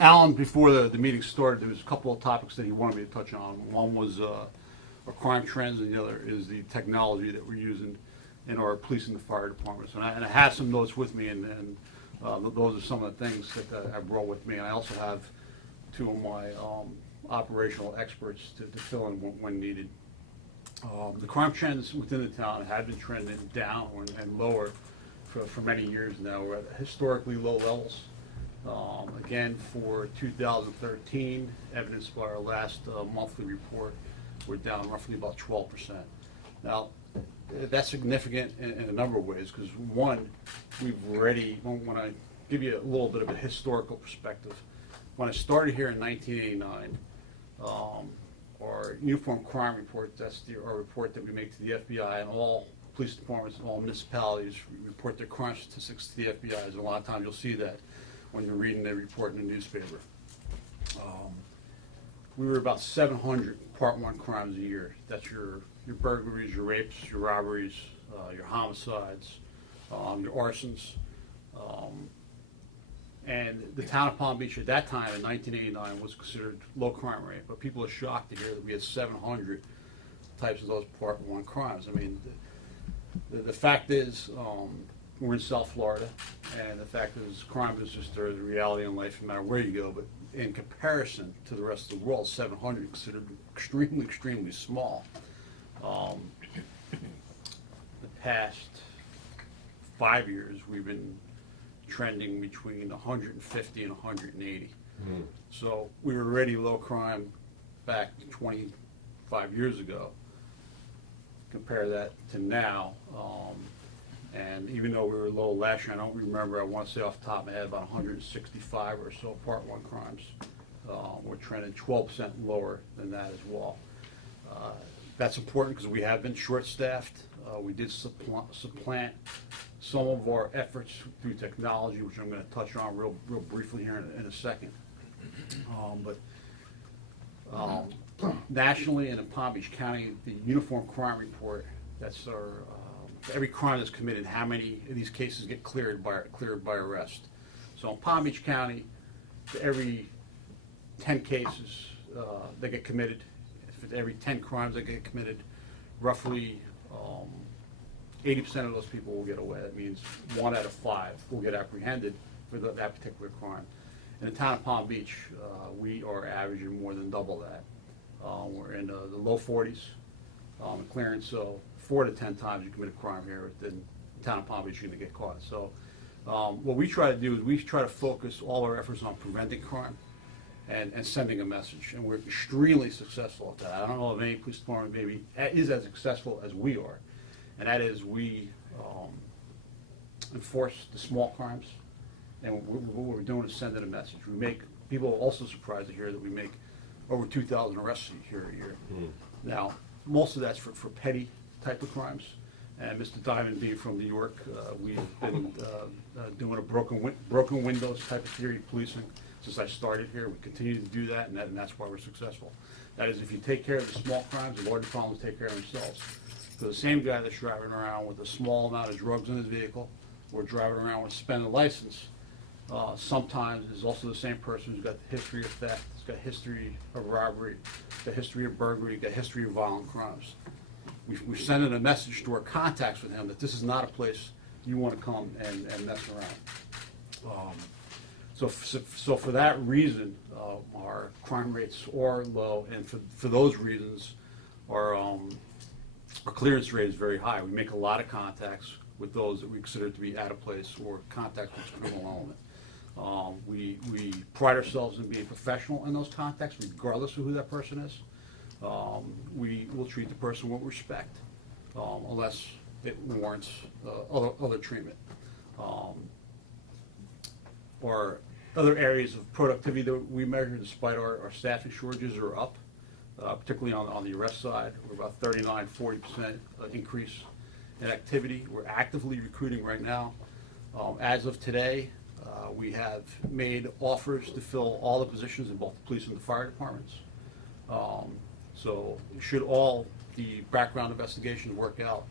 Alan, before the meeting started, there was a couple of topics that he wanted me to touch on. One was our crime trends, and the other is the technology that we're using in our police and the fire departments. And I have some notes with me, and those are some of the things that I brought with me. And I also have two of my operational experts to fill in when needed. The crime trends within the town have been trending down and lower for many years now. We're at historically low levels. Again, for 2013, evidenced by our last monthly report, we're down roughly about 12%. Now, that's significant in a number of ways, because one, we've already, when I give you a little bit of a historical perspective, when I started here in 1989, our uniform crime report, that's our report that we make to the FBI, and all police departments and all municipalities report their crime statistics to the FBI. And a lot of times you'll see that when you're reading the report in the newspaper. We were about 700 Part 1 crimes a year. That's your burglaries, your rapes, your robberies, your homicides, your arsons. And the town of Palm Beach at that time in 1989 was considered low crime rate, but people are shocked to hear that we had 700 types of those Part 1 crimes. I mean, the fact is, we're in South Florida, and the fact is crime is just the reality in life no matter where you go, but in comparison to the rest of the world, 700 is considered extremely, extremely small. The past 5 years, we've been trending between 150 and 180. So we were already low crime back 25 years ago. Compare that to now, and even though we were low last year, I don't remember, I want to say off the top of my head, about 165 or so Part 1 crimes. We're trending 12% lower than that as well. That's important because we have been short-staffed. We did supplant some of our efforts through technology, which I'm going to touch on real briefly here in a second. Nationally and in Palm Beach County, the Uniform Crime Report, that's our every crime that's committed, how many of these cases get cleared by arrest. So in Palm Beach County, for every 10 cases that get committed, for every 10 crimes that get committed, roughly 80% of those people will get away. That means 1 out of 5 will get apprehended for that particular crime. In the town of Palm Beach, we are averaging more than double that. We're in the low 40s in clearance, so 4 to 10 times you commit a crime here, then the town of Palm Beach, you're going to get caught. So what we try to do is we try to focus all our efforts on preventing crime and sending a message, and we're extremely successful at that. I don't know if any police department maybe is as successful as we are, and that is we enforce the small crimes, and what we're doing is sending a message. We make people are also surprised to hear that we make over 2,000 arrests here a year. Now, most of that's for petty type of crimes. And Mr. Diamond being from New York, we've been doing a broken windows type of theory of policing since I started here. We continue to do that, and that's why we're successful. That is, if you take care of the small crimes, the larger problems take care of themselves. So the same guy that's driving around with a small amount of drugs in his vehicle, or driving around with a suspended license, sometimes is also the same person who's got the history of theft, has got a history of robbery, got a history of burglary, got a history of violent crimes. We're sending a message to our contacts with him that this is not a place you want to come and mess around. So for that reason, our crime rates are low, and for those reasons, our clearance rate is very high. We make a lot of contacts with those that we consider to be out of place or contacts with criminal element. We pride ourselves in being professional in those contacts, regardless of who that person is. We will treat the person with respect, unless it warrants other treatment. Or other areas of productivity that we measure, despite our staffing shortages, are up, particularly on the arrest side. We're about 39–40% increase in activity. We're actively recruiting right now. As of today, we have made offers to fill all the positions in both the police and the fire departments. So should all the background investigations work out,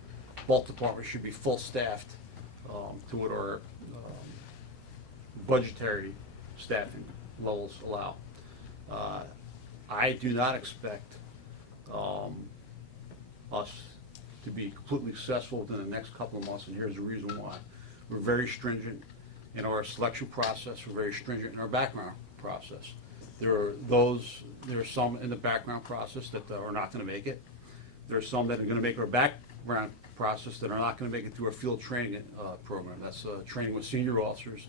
both departments should be full staffed to what our budgetary staffing levels allow. I do not expect us to be completely successful within the next couple of months, and here's the reason why. We're very stringent in our selection process. We're very stringent in our background process. There are some in the background process that are not going to make it. There are some that are going to make our background process that are not going to make it through our field training program. That's training with senior officers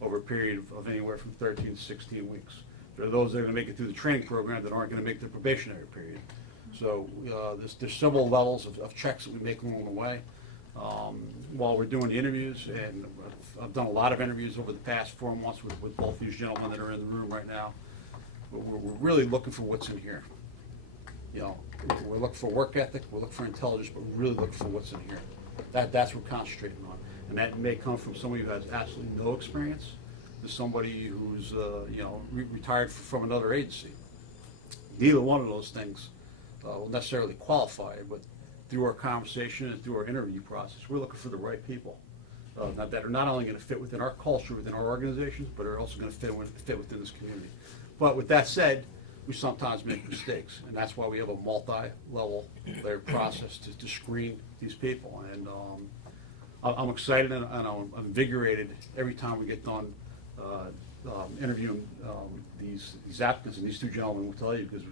over a period of anywhere from 13 to 16 weeks. There are those that are going to make it through the training program that aren't going to make the probationary period. So there's several levels of checks that we make along the way. While we're doing the interviews, and I've done a lot of interviews over the past 4 months with both these gentlemen that are in the room right now, but we're really looking for what's in here. You know, we're looking for work ethic, we're looking for intelligence, but we're really looking for what's in here. That's what we're concentrating on. And that may come from somebody who has absolutely no experience to somebody who's retired from another agency. Neither one of those things will necessarily qualify, but through our conversation and through our interview process, we're looking for the right people that are not only going to fit within our culture, within our organizations, but are also going to fit within this community. But with that said, we sometimes make mistakes, and that's why we have a multi-level layered process to screen these people. And I'm excited and I'm invigorated every time we get done interviewing these applicants, and these two gentlemen will tell you, because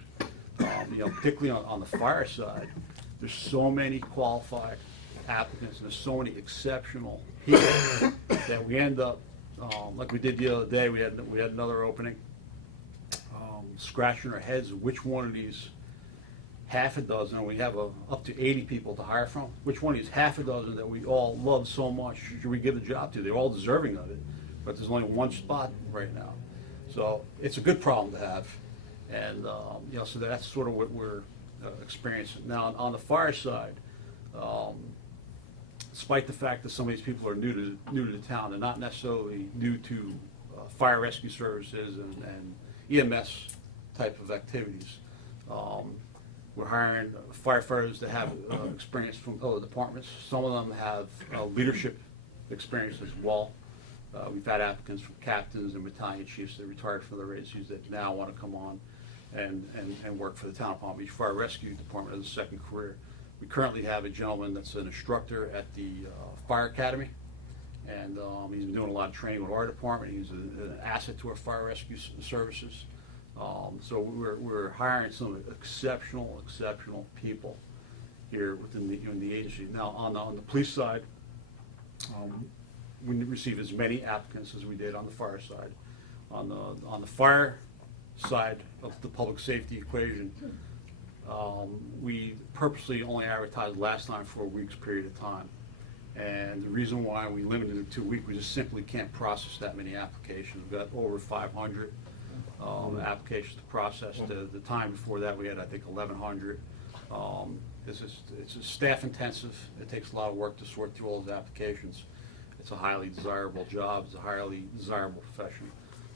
particularly on the fire side, there's so many qualified applicants and there's so many exceptional people that we end up like we did the other day. We had another opening, scratching our heads which one of these half a dozen, and we have up to 80 people to hire from, which one of these half a dozen that we all love so much should we give the job to? They're all deserving of it, but there's only one spot right now. So it's a good problem to have, and so that's sort of what we're experiencing. Now on the fire side, despite the fact that some of these people are new to the town, they're not necessarily new to fire rescue services and EMS type of activities. We're hiring firefighters that have experience from other departments. Some of them have leadership experience as well. We've had applicants from captains and battalion chiefs that retired from their agencies that now want to come on and work for the town of Palm Beach Fire Rescue Department as a second career. We currently have a gentleman that's an instructor at the Fire Academy, and he's been doing a lot of training with our department. He's an asset to our fire rescue services. So we're hiring some exceptional people here within the agency. Now on the police side, we receive as many applicants as we did on the fire side. On the fire side of the public safety equation, we purposely only advertised last time for a week's period of time. And the reason why we limited it to a week, we just simply can't process that many applications. We've got over 500 applications to process. The time before that, we had, I think, 1,100. It's staff intensive. It takes a lot of work to sort through all those applications. It's a highly desirable job. It's a highly desirable profession.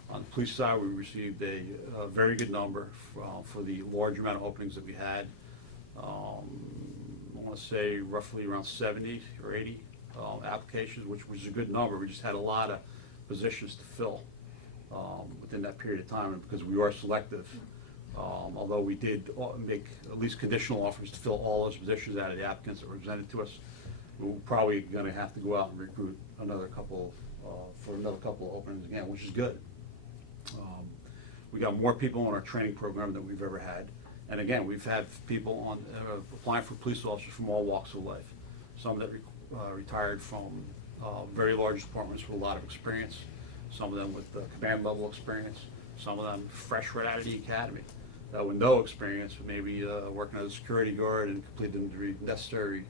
On the police side, we received a very good number for the large amount of openings that we had. I want to say roughly around 70 or 80 applications, which was a good number. We just had a lot of positions to fill within that period of time, and because we are selective, although we did make at least conditional offers to fill all those positions out of the applicants that were presented to us, we're probably going to have to go out and recruit another couple of openings again, which is good. We got more people on our training program than we've ever had. And again, we've had people applying for police officers from all walks of life. Some that retired from very large departments with a lot of experience, some of them with command level experience, some of them fresh right out of the academy, with no experience, maybe working as a security guard and completing the necessary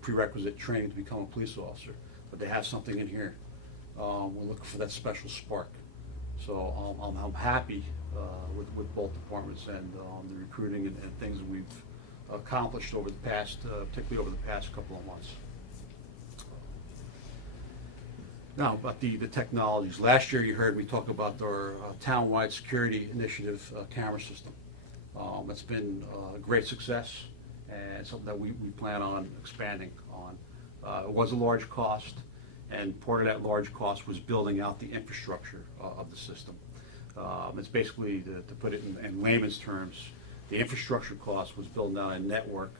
prerequisite training to become a police officer. But they have something in here. We're looking for that special spark. So I'm happy with both departments and the recruiting and things that we've accomplished over the past, particularly over the past couple of months. Now about the technologies. Last year you heard me talk about our town-wide security initiative camera system. It's been a great success and something that we plan on expanding on. It was a large cost, and part of that large cost was building out the infrastructure of the system. It's basically, to put it in layman's terms, the infrastructure cost was building out a network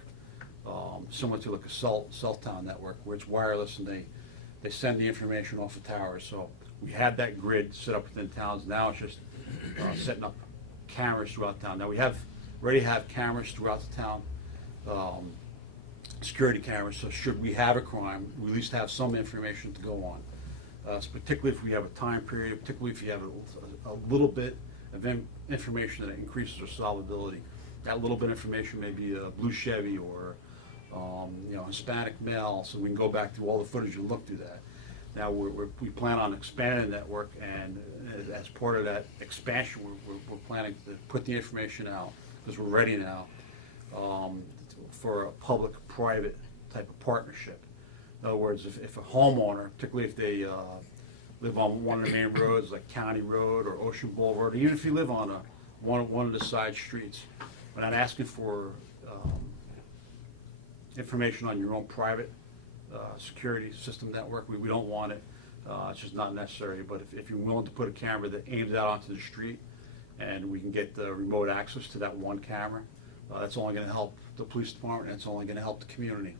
similar to like a cell town network, where it's wireless and they send the information off the towers. So we had that grid set up within towns. Now it's just setting up cameras throughout town. Now we already have cameras throughout the town, security cameras. So should we have a crime, we at least have some information to go on. So particularly if we have a time period, particularly if you have a little bit of information that increases our solvability. That little bit of information may be a blue Chevy or Hispanic male, so we can go back through all the footage and look through that. Now we plan on expanding the network, and as part of that expansion, we're planning to put the information out, because we're ready now, for a public-private type of partnership. In other words, if a homeowner, particularly if they live on one of the main roads like County Road or Ocean Boulevard, or even if you live on one of the side streets, we're not asking for information on your own private security system network. We don't want it. It's just not necessary. But if you're willing to put a camera that aims out onto the street, and we can get the remote access to that one camera, that's only going to help the police department, and it's only going to help the community.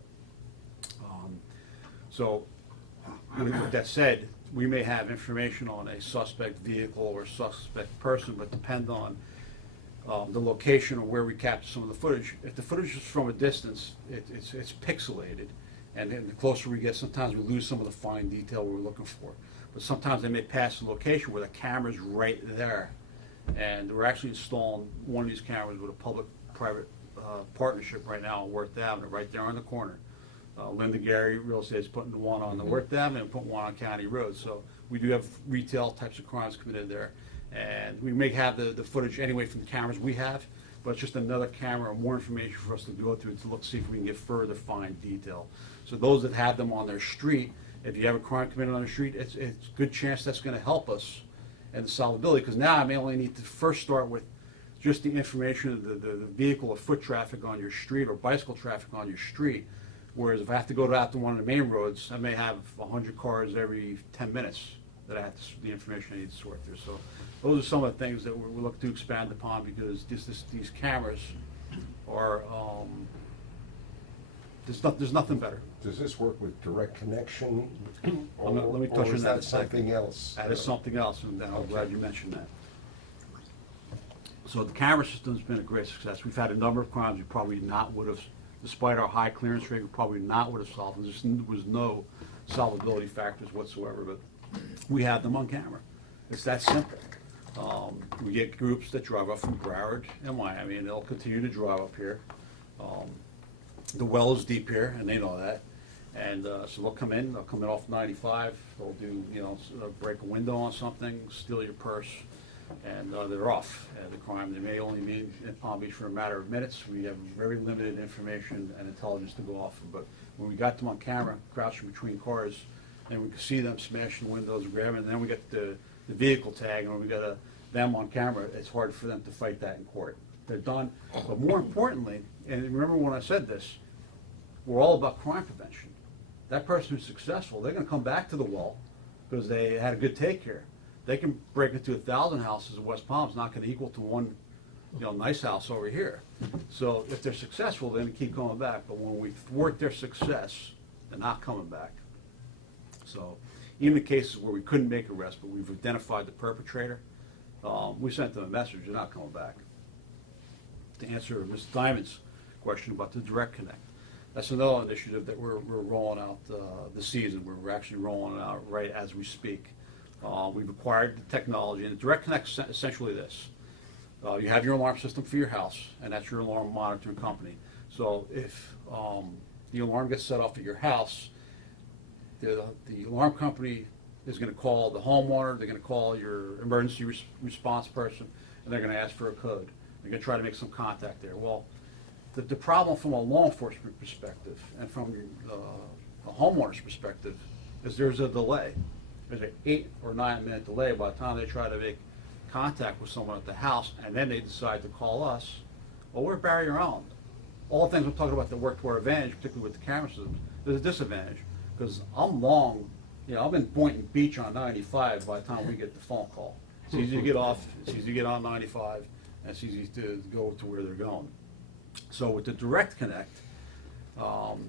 So with that said, we may have information on a suspect vehicle or suspect person, but depend on the location or where we capture some of the footage. If the footage is from a distance, it's pixelated, and then the closer we get, sometimes we lose some of the fine detail we're looking for. But sometimes they may pass the location where the camera's right there, and we're actually installing one of these cameras with a public-private partnership right now on Worth Avenue, right there on the corner. Linda Gary Real Estate is putting the one on the Worth Avenue and putting one on County Road. So we do have retail types of crimes committed there. And we may have the footage anyway from the cameras we have, but it's just another camera or more information for us to go through to look, see if we can get further fine detail. So those that have them on their street, if you have a crime committed on the street, it's a good chance that's going to help us in the solvability, because now I may only need to first start with just the information of the vehicle or foot traffic on your street or bicycle traffic on your street. Whereas if I have to go out to one of the main roads, I may have 100 cars every 10 minutes that I have the information I need to sort through. So those are some of the things that we're looking to expand upon, because these cameras are, there's nothing better. Does this work with direct connection? Let me touch on that in a second. Something else? That is something else, and I'm glad you mentioned that. So the camera system's been a great success. We've had a number of crimes we probably not would have, despite our high clearance rate, we probably not would have solved. There was no solvability factors whatsoever, but we have them on camera. It's that simple. We get groups that drive up from Broward and Miami, and they'll continue to drive up here. The well is deep here, and they know that. And so they'll come in off 95, they'll do, break a window on something, steal your purse, and they're off. The crime, they may only be in Palm Beach for a matter of minutes. We have very limited information and intelligence to go off of. But when we got them on camera, crouching between cars, and we could see them smashing windows, grabbing, and then we got the vehicle tag, and we got them on camera, it's hard for them to fight that in court. They're done. But more importantly, and remember when I said this, we're all about crime prevention. That person who's successful, they're going to come back to the well because they had a good take here. They can break into 1,000 houses in West Palm. It's not going to equal to one, nice house over here. So if they're successful, they're going to keep coming back. But when we thwart their success, they're not coming back. So even the cases where we couldn't make arrests, but we've identified the perpetrator, we sent them a message, they're not coming back. To answer Mr. Diamond's question about the direct connect, that's another initiative that we're rolling out this season. We're actually rolling it out right as we speak. We've acquired the technology, and the direct connect is essentially this. You have your alarm system for your house, and that's your alarm monitoring company. So if the alarm gets set off at your house, the alarm company is going to call the homeowner, they're going to call your emergency response person, and they're going to ask for a code. They're going to try to make some contact there. Well, the problem from a law enforcement perspective and from a homeowner's perspective is there's a delay. There's an 8 or 9 minute delay by the time they try to make contact with someone at the house, and then they decide to call us. Well, we're Barrier Island. All the things I'm talking about that work to our advantage, particularly with the camera systems, there's a disadvantage because I'm long, I'm in Boynton Beach on 95 by the time we get the phone call. It's easy to get off, it's easy to get on 95, and it's easy to go to where they're going. So with the direct connect,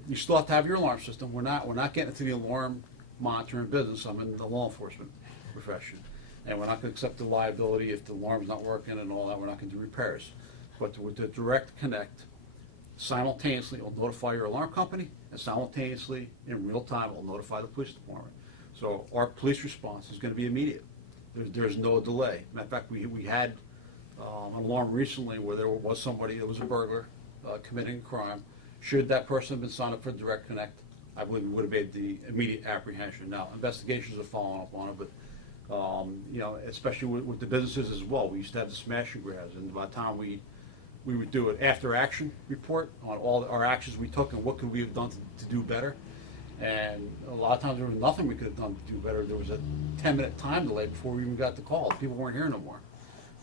you still have to have your alarm system. We're not getting into the alarm monitoring business. I'm in the law enforcement profession, and we're not going to accept the liability if the alarm's not working and all that. We're not going to do repairs. But with the direct connect, simultaneously it'll notify your alarm company, and simultaneously in real time it'll notify the police department. So our police response is going to be immediate. There's no delay. Matter of fact, we had an alarm recently where there was somebody that was a burglar committing a crime. Should that person have been signed up for Direct Connect, I believe we would have made the immediate apprehension. Now, investigations are following up on it, but you know, especially with the businesses as well. We used to have the smash and grabs, and by the time we would do an after-action report on all our actions we took and what could we have done to do better. And a lot of times there was nothing we could have done to do better. There was a 10-minute time delay before we even got the call. People weren't here no more.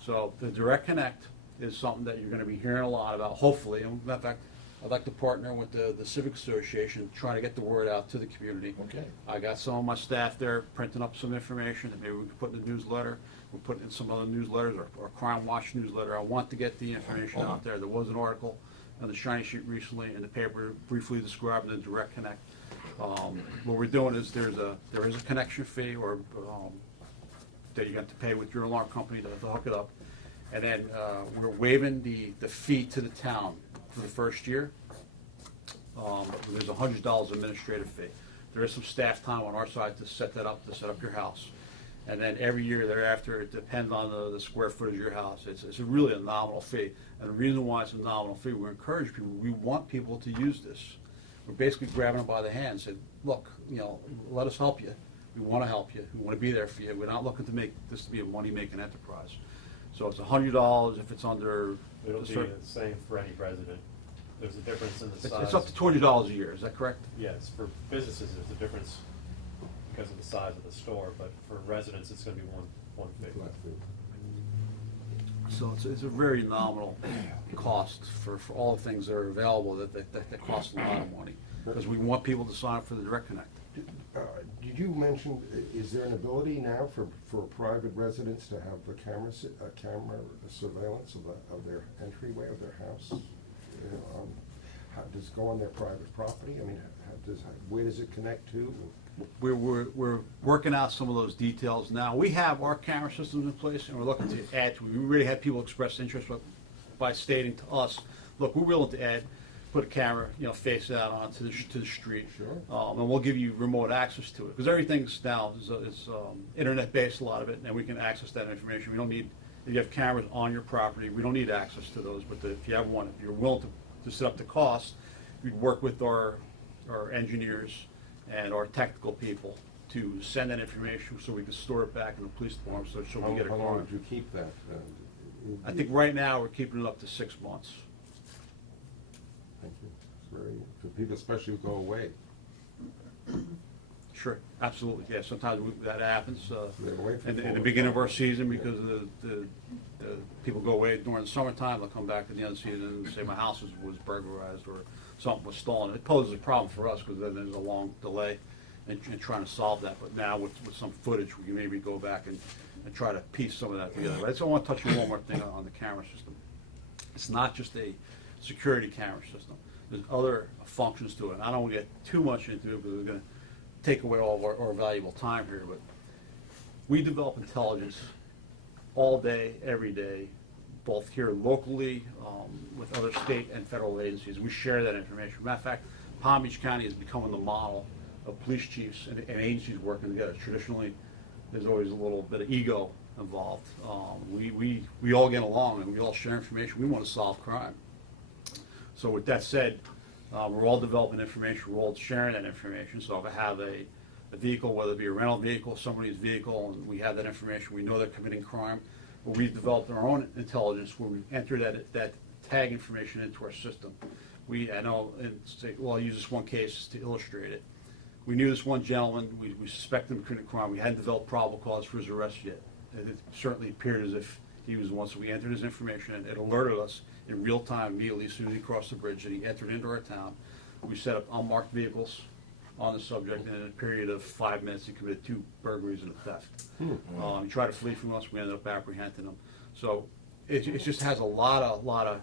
So the Direct Connect is something that you're going to be hearing a lot about, hopefully. And in fact, I'd like to partner with the Civic Association, trying to get the word out to the community. Okay. I got some of my staff there printing up some information that maybe we can put in the newsletter. We'll put it in some other newsletters, or Crime Watch newsletter. I want to get the information out there. There was an article on the Shiny Sheet recently in the paper briefly describing the Direct Connect. What we're doing is there is a connection fee or that you have to pay with your alarm company to hook it up, and then we're waiving the fee to the town for the first year. There's a $100 administrative fee. There is some staff time on our side to set up your house, and then every year thereafter, it depends on the square footage of your house. It's really a nominal fee, and the reason why it's a nominal fee, we encourage people. We want people to use this. We're basically grabbing them by the hand and said, look, you know, let us help you. We want to help you. We want to be there for you. We're not looking to make this to be a money-making enterprise. So it's $100 if it's under. It'll be the same for any resident. There's a difference in the size. It's up to $20 a year. Is that correct? Yes, for businesses, there's a difference because of the size of the store, but for residents, it's going to be one fee. So it's a very nominal cost for all the things that are available that cost a lot of money, because we want people to sign up for the Direct Connect. Did you mention, is there an ability now for private residents to have a camera surveillance of their entryway of their house? You know, does it go on their private property? I mean, where does it connect to? We're working out some of those details now. We have our camera systems in place, and we're looking to add to it. We really had people express interest by stating to us, look, we're willing to add, put a camera, you know, face out onto the street. Sure. And we'll give you remote access to it, because everything's now is internet-based, a lot of it, and we can access that information. We don't need, if you have cameras on your property, we don't need access to those, but if you have one, if you're willing to set up the cost, we'd work with our engineers and our technical people to send that information so we can store it back in the police department so we get a How long car. would you keep that? I think right now we're keeping it up to 6 months. Thank you. It's very, for people especially who go away. Sure, absolutely, yeah, sometimes that happens They're away from in the home. beginning of our season, because the people go away during the summertime. They'll come back at the end of the season and say my house was burglarized or something was stolen. It poses a problem for us, because then there's a long delay in trying to solve that. But now with some footage, we can maybe go back and try to piece some of that together. But I just want to touch on one more thing on the camera system. It's not just a security camera system. There's other functions to it. And I don't want to get too much into it, because we're going to take away all of our valuable time here. But we develop intelligence all day, every day, both here locally with other state and federal agencies. We share that information. Matter of fact, Palm Beach County is becoming the model of police chiefs and agencies working together. Traditionally, there's always a little bit of ego involved. We all get along and we all share information. We want to solve crime. So with that said, we're all developing information. We're all sharing that information. So if I have a vehicle, whether it be a rental vehicle, somebody's vehicle, and we have that information, we know they're committing crime, but we've developed our own intelligence where we enter that tag information into our system. I know, and say, well, I'll use this one case to illustrate it. We knew this one gentleman, we suspected him of committing crime. We hadn't developed probable cause for his arrest yet. It certainly appeared as if he was the one, so we entered his information, and it alerted us in real time immediately as soon as he crossed the bridge that he entered into our town. We set up unmarked vehicles on the subject, and in a period of 5 minutes, he committed 2 burglaries and a theft. He tried to flee from us. We ended up apprehending him. So it just has a lot of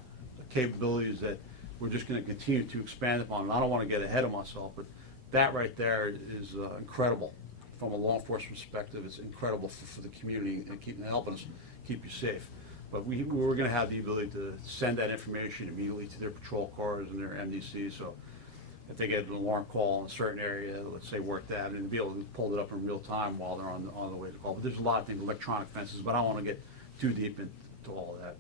capabilities that we're just going to continue to expand upon. And I don't want to get ahead of myself, but that right there is incredible from a law enforcement perspective. It's incredible for the community and helping us keep you safe. But we're going to have the ability to send that information immediately to their patrol cars and their MDCs. So if they get an alarm call in a certain area, let's say Worth Avenue, to be able to pull it up in real time while they're on the way to call. But there's a lot of things, electronic fences, but I don't want to get too deep into all of that.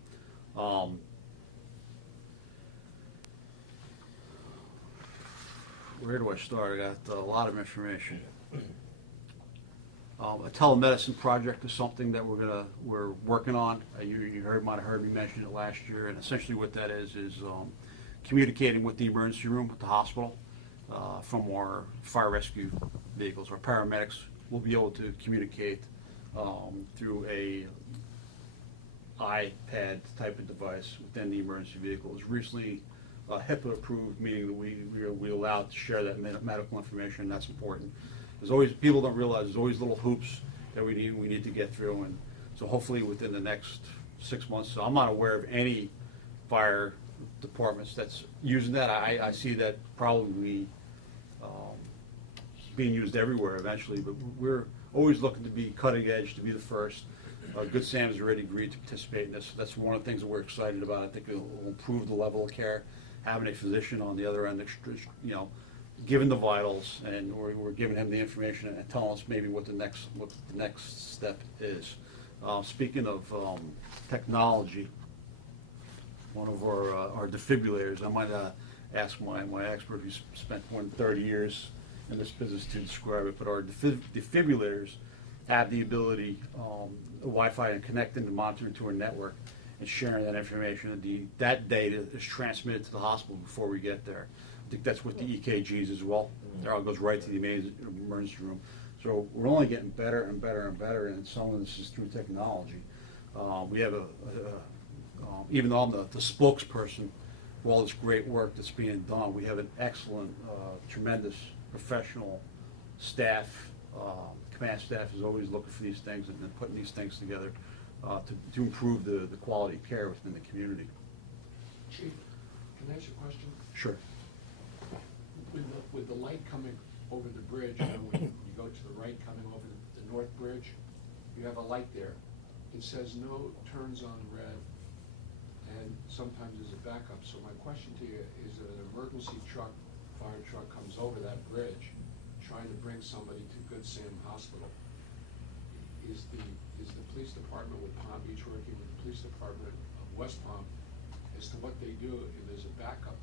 Where do I start? I got a lot of information. A telemedicine project is something that we're working on. You might have heard me mention it last year, and essentially what that is communicating with the emergency room at the hospital from our fire rescue vehicles. Our paramedics will be able to communicate through a iPad type of device within the emergency vehicle. It was recently HIPAA approved, meaning that we allowed to share that medical information, and that's important. There's always, people don't realize there's always little hoops that we need to get through, and so hopefully within the next 6 months. So I'm not aware of any fire departments that's using that. I see that probably being used everywhere eventually, but we're always looking to be cutting edge, to be the first. Good Sam's already agreed to participate in this. That's one of the things that we're excited about. I think it will improve the level of care. Having a physician on the other end, giving the vitals, and we're giving him the information and telling us maybe what the next step is. Speaking of technology, one of our defibrillators, I might ask my expert who's spent more than 30 years in this business to describe it, but our defibrillators have the ability, Wi-Fi, and connecting and monitoring to our network and sharing that information. That data is transmitted to the hospital before we get there. I think that's with the EKGs as well. It all goes right to the emergency room. So we're only getting better and better and better, and some of this is through technology. We have even though I'm the spokesperson for all this great work that's being done, we have an excellent, tremendous professional staff. Command staff is always looking for these things and putting these things together to improve the quality of care within the community. Chief, can I ask you a question? Sure. With the light coming over the bridge, when you go to the right coming over the north bridge, you have a light there. It says no turns on red, and sometimes there's a backup. So my question to you is that an emergency truck, fire truck comes over that bridge trying to bring somebody to Good Sam Hospital. Is the police department with Palm Beach working with the police department of West Palm as to what they do if there's a backup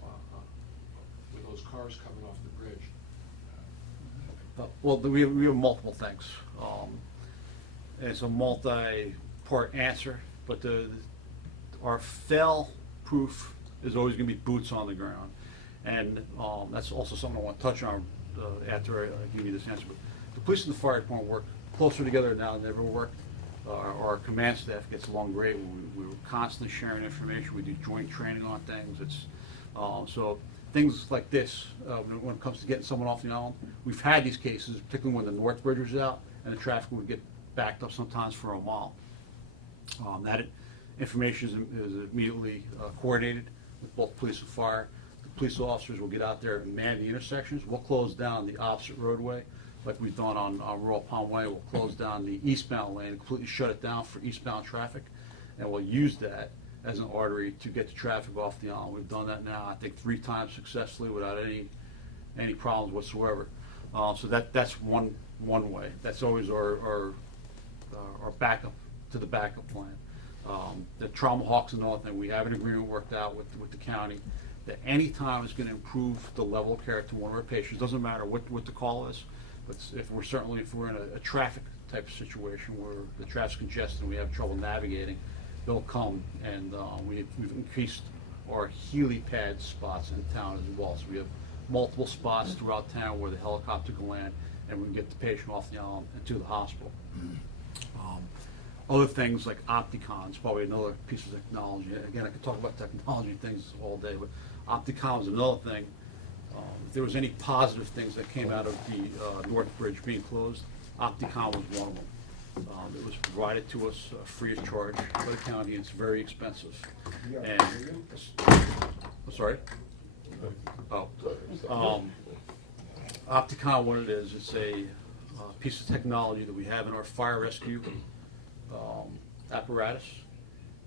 with those cars coming off the bridge? Well, we have multiple things. It's a multi-part answer, but our fail-proof is always going to be boots on the ground, and that's also something I want to touch on after I give you this answer. But the police and the fire department work closer together now than ever worked. Our command staff gets along great. We're constantly sharing information. We do joint training on things. It's so things like this, when it comes to getting someone off the island, we've had these cases, particularly when the North Bridge was out and the traffic would get backed up sometimes for a mile. That information is immediately coordinated with both police and fire. The police officers will get out there and man the intersections. We'll close down the opposite roadway, like we've done on Rural Palm Way. We'll close down the eastbound lane and completely shut it down for eastbound traffic, and we'll use that as an artery to get the traffic off the island. We've done that now, I think, 3 times successfully without any problems whatsoever. So that's one way. That's always our backup to the backup plan. The Trauma Hawk's another thing. We have an agreement worked out with the county that any time is going to improve the level of care to one of our patients. Doesn't matter what the call is, but if we're in a traffic type of situation where the traffic's congested and we have trouble navigating, they'll come, and we've increased our Healy pad spots in town as well. So we have multiple spots throughout town where the helicopter can land and we can get the patient off the island and to the hospital. Other things like Opteka is probably another piece of technology. Again, I could talk about technology things all day, but Opteka is another thing. If there was any positive things that came out of the North Bridge being closed, Opteka was one of them. It was provided to us free of charge by the county, and it's very expensive. And, I'm sorry? Oh. Opteka, what it is, it's a piece of technology that we have in our fire rescue apparatus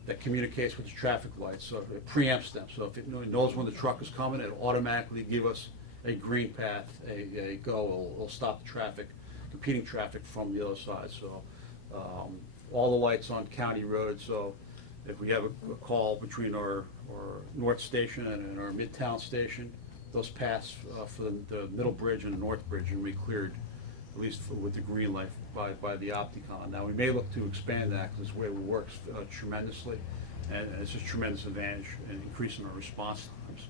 that communicates with the traffic lights, so it preempts them. So if it knows when the truck is coming, it'll automatically give us a green path, a go. It'll stop the traffic, competing traffic from the other side. So all the lights on county roads. So if we have a call between our north station and our midtown station, those paths for the middle bridge and the north bridge will be cleared, at least with the green light by the Opteka. Now we may look to expand that because this way it works tremendously, and it's a tremendous advantage in increasing our response times.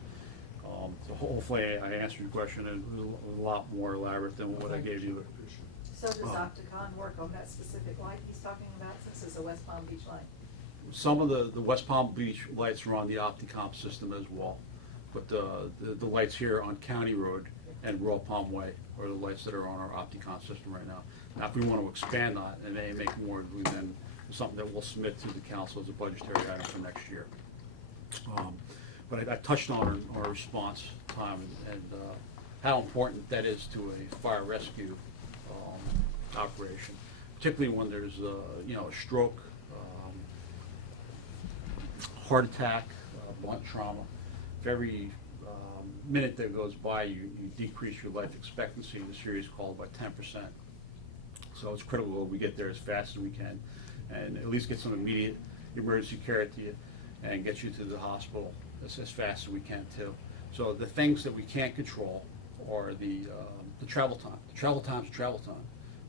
So hopefully I answered your question, and it was a lot more elaborate than what I gave you. So does Opteka work on that specific light he's talking about, since it's a West Palm Beach light? Some of the West Palm Beach lights are on the Opteka system as well, but the lights here on County Road and Royal Palm Way are the lights that are on our Opteka system right now. Now, if we want to expand that and they make more, then it's something that we'll submit to the council as a budgetary item for next year. But I touched on our response time and how important that is to a fire rescue operation, particularly when there's a stroke, heart attack, blunt trauma. If every minute that goes by you decrease your life expectancy in the serious call by 10%. So it's critical that we get there as fast as we can and at least get some immediate emergency care to you and get you to the hospital as fast as we can too. So the things that we can't control are the travel time. The travel time is travel time.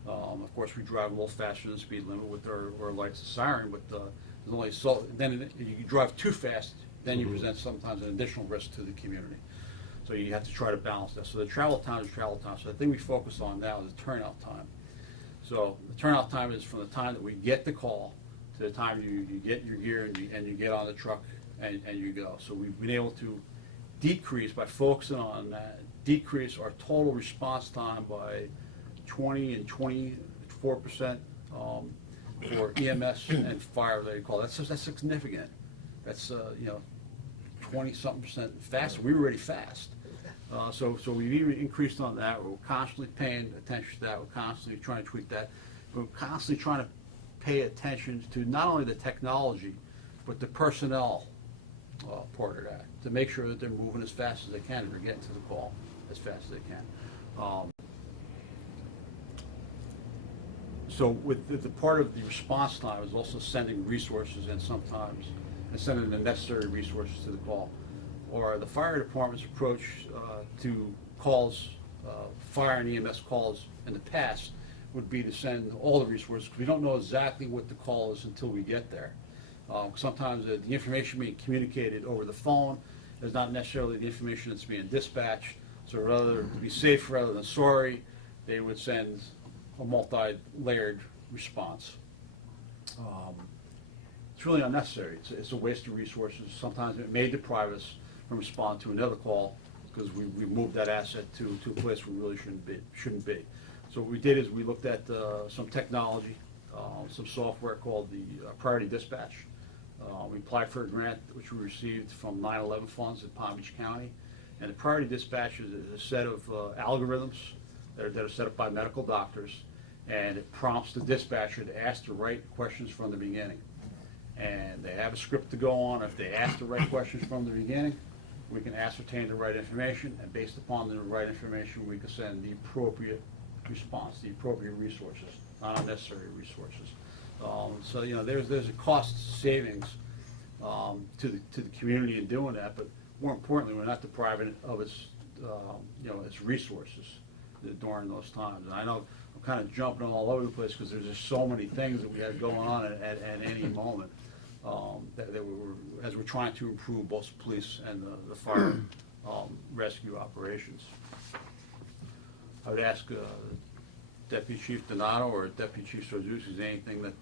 Of course, we drive a little faster than the speed limit with our lights and siren, but there's only so. Then you drive too fast, then you present sometimes an additional risk to the community. So you have to try to balance that. So the travel time is travel time. So the thing we focus on now is the turnout time. So the turnout time is from the time that we get the call to the time you get your gear and you get on the truck and you go. So we've been able to decrease, by focusing on that, decrease our total response time by 20 and 24% for EMS and fire related call. That's significant. That's 20-something% faster. We were already fast. So we've even increased on that. We're constantly paying attention to that. We're constantly trying to tweak that. We're constantly trying to pay attention to not only the technology, but the personnel part of that, to make sure that they're moving as fast as they can and they're getting to the call as fast as they can. So with the part of the response time is also sending resources in sometimes, and sending the necessary resources to the call. Or the fire department's approach to calls, fire and EMS calls in the past would be to send all the resources, because we don't know exactly what the call is until we get there. Sometimes the information being communicated over the phone is not necessarily the information that's being dispatched. So rather, to be safe rather than sorry, they would send a multi-layered response. It's really unnecessary. It's a waste of resources. Sometimes it may deprive us from responding to another call because we moved that asset to a place we really shouldn't be. So what we did is we looked at some technology, some software called the Priority Dispatch. We applied for a grant which we received from 9/11 funds in Palm Beach County. And the Priority Dispatch is a set of algorithms that are set up by medical doctors, and it prompts the dispatcher to ask the right questions from the beginning. And they have a script to go on. If they ask the right questions from the beginning, we can ascertain the right information, and based upon the right information, we can send the appropriate response, the appropriate resources, not unnecessary resources. So there's a cost savings to the community in doing that, but more importantly, we're not depriving it of its its resources during those times. And I know I'm kind of jumping all over the place because there's just so many things that we have going on at any moment as we're trying to improve both the police and the fire rescue operations. I would ask Deputy Chief Donato or Deputy Chief Sozuz, is there anything that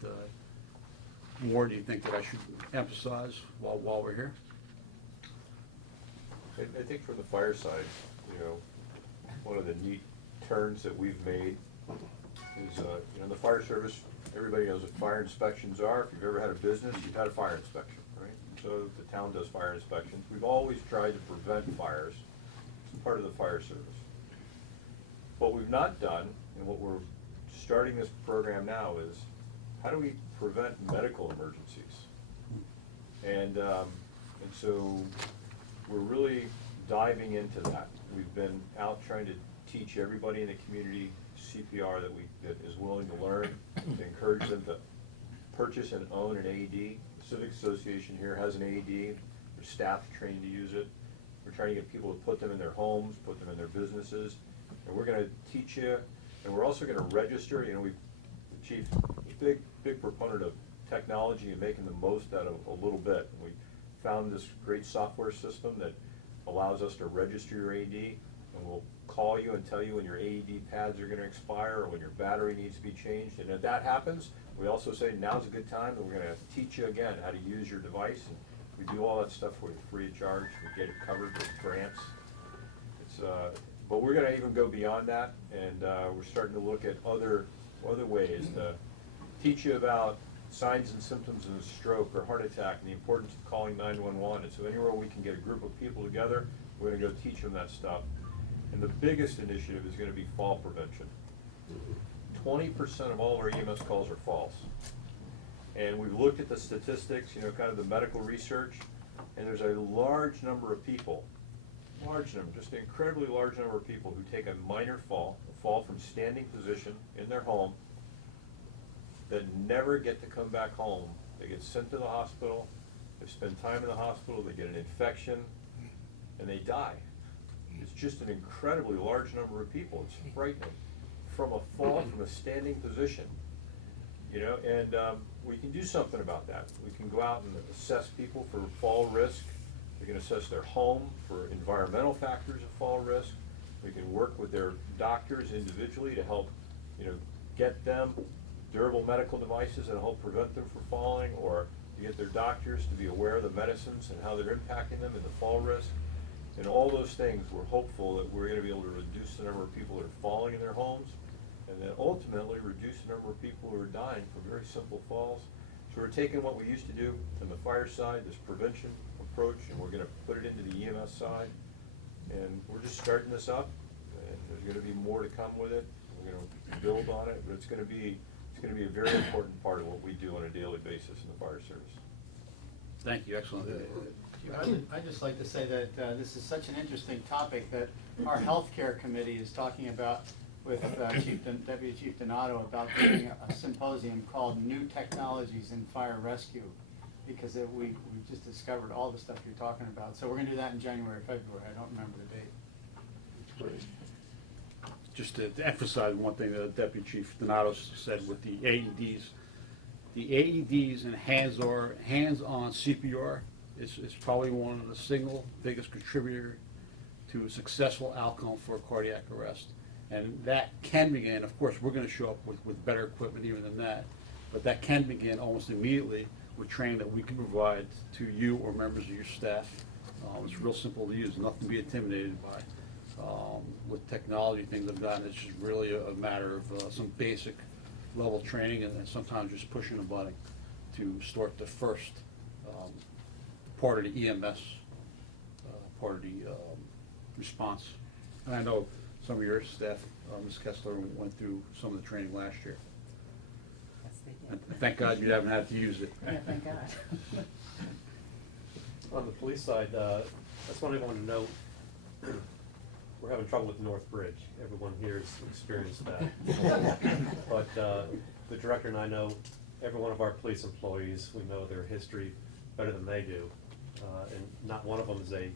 more do you think that I should emphasize while we're here? I think from the fire side, you know, one of the neat turns that we've made is, you know, the fire service, everybody knows what fire inspections are. If you've ever had a business, you've had a fire inspection, right? So the town does fire inspections. We've always tried to prevent fires. It's part of the fire service. What we've not done, and what we're starting this program now, is how do we prevent medical emergencies? And so we're really diving into that. We've been out trying to teach everybody in the community CPR that is willing to learn, to encourage them to purchase and own an AED. The Civic Association here has an AED. Their staff trained to use it. We're trying to get people to put them in their homes, put them in their businesses. And we're going to teach you, and we're also going to register. You know, the chief, big proponent of technology and making the most out of a little bit. We found this great software system that allows us to register your AED, and we'll call you and tell you when your AED pads are going to expire or when your battery needs to be changed. And if that happens, we also say now's a good time, and we're going to teach you again how to use your device. And we do all that stuff for you free of charge. We get it covered with grants. But we're going to even go beyond that, and we're starting to look at other ways to teach you about signs and symptoms of a stroke or heart attack and the importance of calling 911. And so anywhere we can get a group of people together, we're going to go teach them that stuff. And the biggest initiative is going to be fall prevention. 20% of all our EMS calls are falls. And we've looked at the statistics, you know, kind of the medical research, and there's a large number of people, just an incredibly large number of people who take a minor fall, a fall from standing position in their home, that never get to come back home. They get sent to the hospital, they spend time in the hospital, they get an infection, and they die. It's just an incredibly large number of people. It's frightening. From a fall from a standing position, you know, and we can do something about that. We can go out and assess people for fall risk. We can assess their home for environmental factors of fall risk. We can work with their doctors individually to help, you know, get them durable medical devices that help prevent them from falling, or to get their doctors to be aware of the medicines and how they're impacting them in the fall risk. And all those things, we're hopeful that we're going to be able to reduce the number of people that are falling in their homes, and then ultimately reduce the number of people who are dying from very simple falls. So we're taking what we used to do on the fire side, this prevention approach, and we're going to put it into the EMS side. And we're just starting this up, and there's going to be more to come with it. We're going to build on it, but it's going to be a very important part of what we do on a daily basis in the fire service. Thank you, excellent. I'd just like to say that this is such an interesting topic that our healthcare committee is talking about with Deputy Chief Donato about doing a symposium called New Technologies in Fire Rescue, because we just discovered all the stuff you're talking about. So we're going to do that in January, February. I don't remember the date. Great. Just to emphasize one thing that Deputy Chief Donato said with the AEDs. The AEDs and hands-on CPR is probably one of the single biggest contributor to a successful outcome for a cardiac arrest. And that can begin, of course, we're going to show up with better equipment even than that, but that can begin almost immediately with training that we can provide to you or members of your staff. It's real simple to use, nothing to be intimidated by. With technology, things I've gotten, it's just really a matter of some basic level training, and then sometimes just pushing a button to start the first part of the EMS, part of the response. And I know some of your staff, Ms. Kessler, went through some of the training last year. Yes, they And did. thank God you haven't had to use it. Yeah, thank God. On the police side, that's one I want to know. We're having trouble with the North Bridge. Everyone here has experienced that. But the director and I know every one of our police employees. We know their history better than they do. And not one of them is a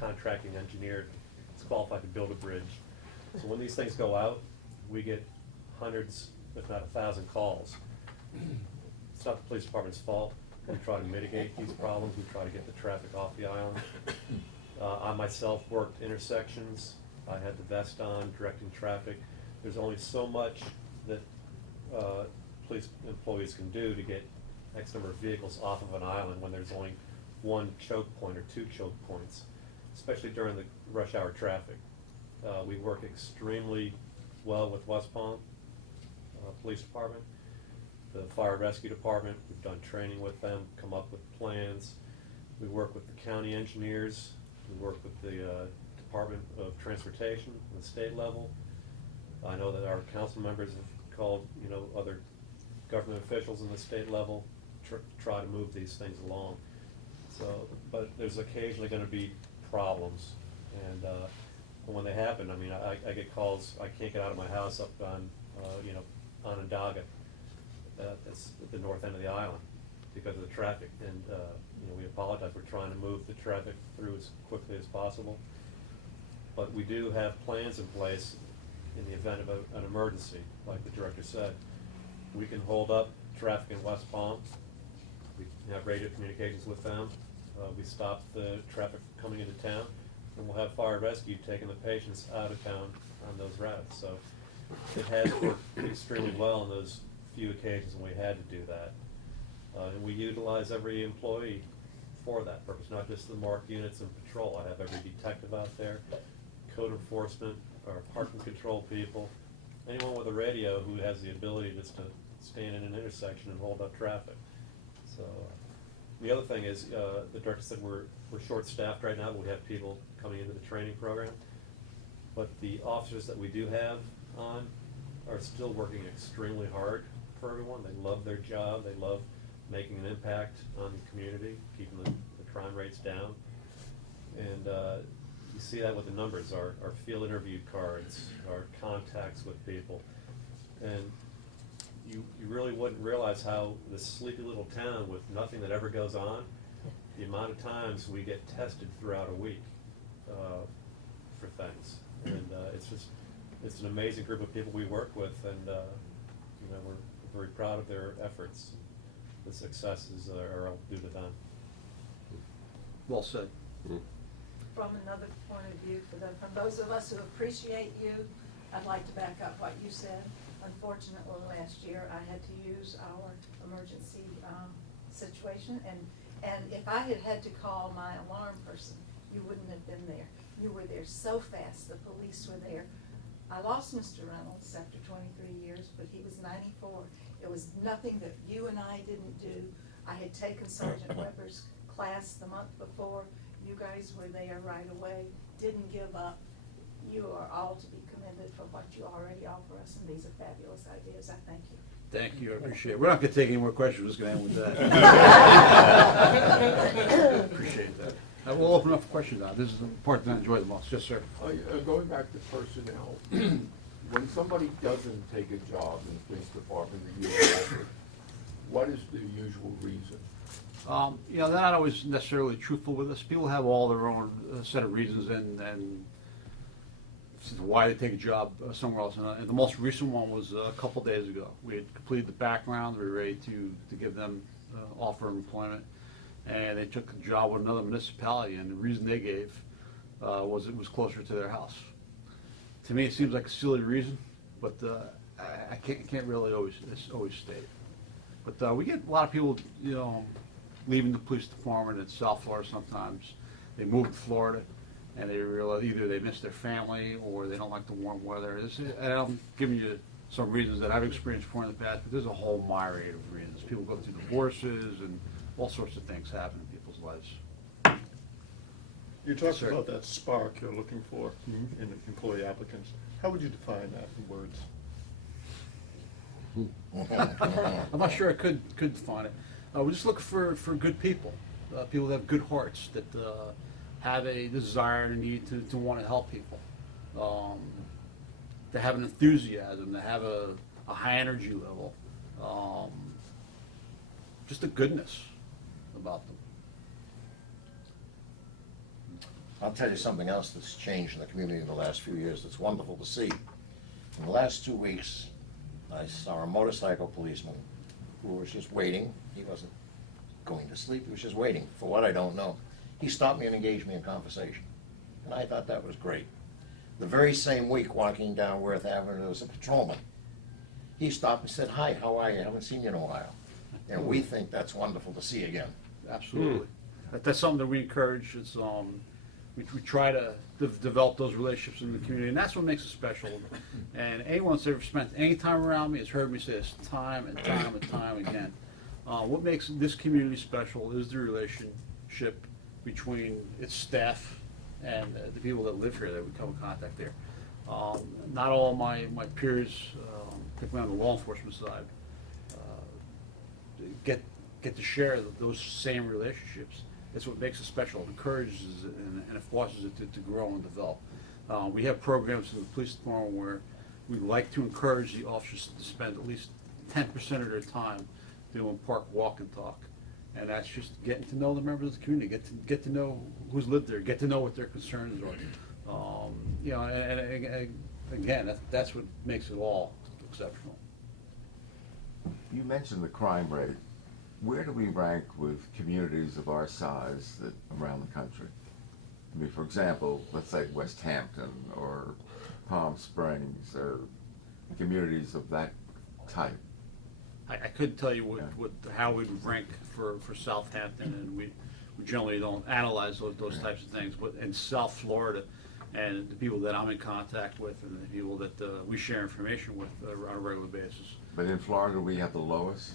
contracting engineer that's qualified to build a bridge. So when these things go out, we get hundreds, if not 1,000 calls. It's not the police department's fault. We try to mitigate these problems. We try to get the traffic off the island. I myself worked intersections. I had the vest on, directing traffic. There's only so much that police employees can do to get X number of vehicles off of an island when there's only one choke point or two choke points. especially during the rush hour traffic. We work extremely well with West Palm Police Department, the Fire Rescue Department. We've done training with them, come up with plans. We work with the county engineers. We work with the Department of Transportation at the state level. I know that our council members have called, other government officials in the state level, try to move these things along. So, but there's occasionally going to be problems, and when they happen, I mean, I get calls. I can't get out of my house up on, Onondaga. It's at the north end of the island because of the traffic, and we apologize. We're trying to move the traffic through as quickly as possible, but we do have plans in place in the event of an emergency, like the director said. We can hold up traffic in West Palm. We have radio communications with them. We stop the traffic coming into town, and we'll have fire rescue taking the patients out of town on those routes. So it has worked extremely well on those few occasions when we had to do that. And we utilize every employee for that purpose, not just the marked units and patrol. I have every detective out there, code enforcement, our parking control people, anyone with a radio who has the ability just to stand in an intersection and hold up traffic. So the other thing is, the director said we're short-staffed right now, but we have people coming into the training program. But the officers that we do have on are still working extremely hard for everyone. They love their job. They love making an impact on the community, keeping the crime rates down. And you see that with the numbers, our field interview cards, our contacts with people. And you really wouldn't realize how this sleepy little town with nothing that ever goes on, the amount of times we get tested throughout a week for things. And it's an amazing group of people we work with, and we're very proud of their efforts. The successes are all due to them. Well said. From another point of view, from those of us who appreciate you, I'd like to back up what you said. Unfortunately, last year I had to use our emergency situation, and if I had to call my alarm person, you wouldn't have been there. You were there so fast. The police were there. I lost Mr. Reynolds after 23 years, but he was 94. It was nothing that you and I didn't do. I had taken Sergeant Weber's class the month before. You guys were there right away, didn't give up. You are all to be commended for what you already offer us, and these are fabulous ideas. I thank you. Thank you, I appreciate it. We're not going to take any more questions, we're just going to end with that. Appreciate that. We'll open up for questions now. This is the part that I enjoy the most. Yes, sir. Going back to personnel, when somebody doesn't take a job in the police department that you offer, what is the usual reason? They're not always necessarily truthful with us. People have all their own set of reasons and why they take a job somewhere else. And the most recent one was a couple days ago. We had completed the background. We were ready to give them offer of employment. And they took a job with another municipality, and the reason they gave was it was closer to their house. To me, it seems like a silly reason, but I can't really always state it. But we get a lot of people, leaving the police department in South Florida sometimes. They move to Florida, and they realize either they miss their family or they don't like the warm weather. And I'm giving you some reasons that I've experienced before in the past, but there's a whole myriad of reasons. People go through divorces and all sorts of things happen in people's lives. You talked Sir. about that spark you're looking for in employee applicants. How would you define that in words? I'm not sure I could define it. We're just looking for good people, people that have good hearts, that have a desire and a need to want to help people, to have an enthusiasm, to have a high energy level, just a goodness about them. I'll tell you something else that's changed in the community in the last few years that's wonderful to see. In the last 2 weeks, I saw a motorcycle policeman who was just waiting. He wasn't going to sleep, he was just waiting. For what, I don't know. He stopped me and engaged me in conversation. And I thought that was great. The very same week, walking down Worth Avenue, there was a patrolman. He stopped and said, "Hi, how are you? I haven't seen you in a while." And we think that's wonderful to see again. Absolutely. That's something that we encourage. It's we try to develop those relationships in the community, and that's what makes it special. And anyone that's ever spent any time around me has heard me say this time and time and time again. What makes this community special is the relationship between its staff and the people that live here that we come in contact there. Not all my peers, particularly on the law enforcement side, get to share those same relationships. It's what makes it special. It encourages it and it forces it to grow and develop. We have programs in the police department where we like to encourage the officers to spend at least 10% of their time doing park walk and talk. And that's just getting to know the members of the community, get to know who's lived there, get to know what their concerns are. You know, and again, that's what makes it all exceptional. You mentioned the crime rate. Where do we rank with communities of our size that around the country? I mean, for example, let's say West Hampton or Palm Springs or communities of that type. I couldn't tell you how we would rank for Southampton, and we generally don't analyze those types of things. But in South Florida, and the people that I'm in contact with, and the people that we share information with on a regular basis. But in Florida, we have the lowest